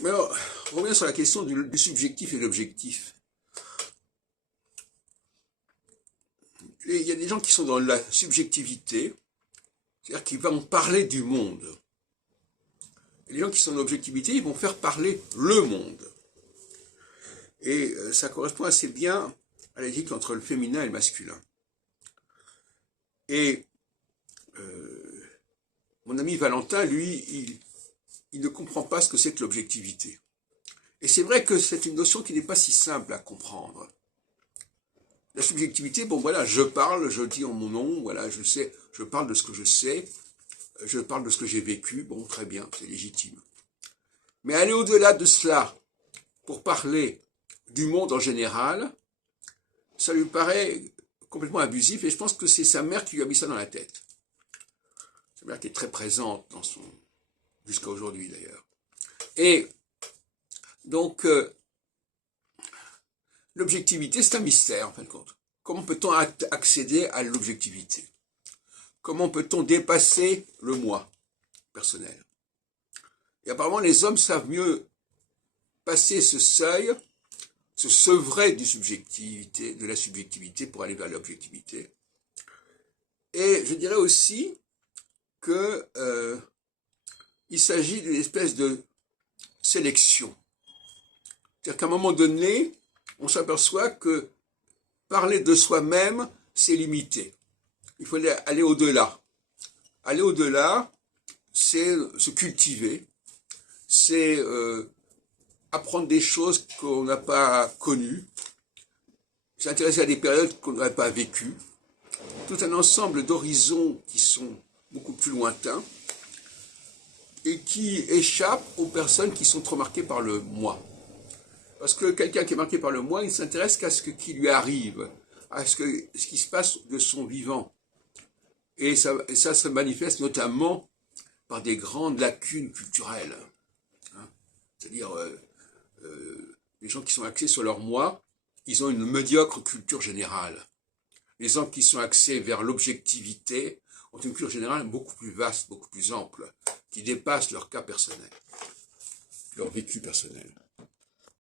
Mais alors, on revient sur la question du subjectif et de l'objectif. Il y a des gens qui sont dans la subjectivité, c'est-à-dire qu'ils vont parler du monde. Et les gens qui sont dans l'objectivité, ils vont faire parler le monde. Et ça correspond assez bien à la logique entre le féminin et le masculin. Et mon ami Valentin, lui, il ne comprend pas ce que c'est que l'objectivité. Et c'est vrai que c'est une notion qui n'est pas si simple à comprendre. La subjectivité, bon voilà, je parle, je dis en mon nom, voilà, je sais, je parle de ce que je sais, je parle de ce que j'ai vécu, bon, très bien, c'est légitime. Mais aller au-delà de cela, pour parler du monde en général, ça lui paraît complètement abusif, et je pense que c'est sa mère qui lui a mis ça dans la tête. Sa mère qui est très présente dans son... jusqu'à aujourd'hui d'ailleurs. Et donc, l'objectivité, c'est un mystère, en fin de compte. Comment peut-on accéder à l'objectivité? Comment peut-on dépasser le moi personnel? Et apparemment, les hommes savent mieux passer ce seuil, se sevrer de la subjectivité pour aller vers l'objectivité. Et je dirais aussi que il s'agit d'une espèce de sélection. C'est-à-dire qu'à un moment donné, on s'aperçoit que parler de soi-même, c'est limité. Il faut aller au-delà. Aller au-delà, c'est se cultiver, c'est apprendre des choses qu'on n'a pas connues, s'intéresser à des périodes qu'on n'aurait pas vécues, tout un ensemble d'horizons qui sont beaucoup plus lointains et qui échappent aux personnes qui sont trop marquées par le moi. Parce que quelqu'un qui est marqué par le moi, il ne s'intéresse qu'à ce qui lui arrive, à ce qui se passe de son vivant. Et ça se manifeste notamment par des grandes lacunes culturelles. Hein. C'est-à-dire, les gens qui sont axés sur leur moi, ils ont une médiocre culture générale. Les gens qui sont axés vers l'objectivité ont une culture générale beaucoup plus vaste, beaucoup plus ample, qui dépasse leur cas personnel, leur vécu personnel.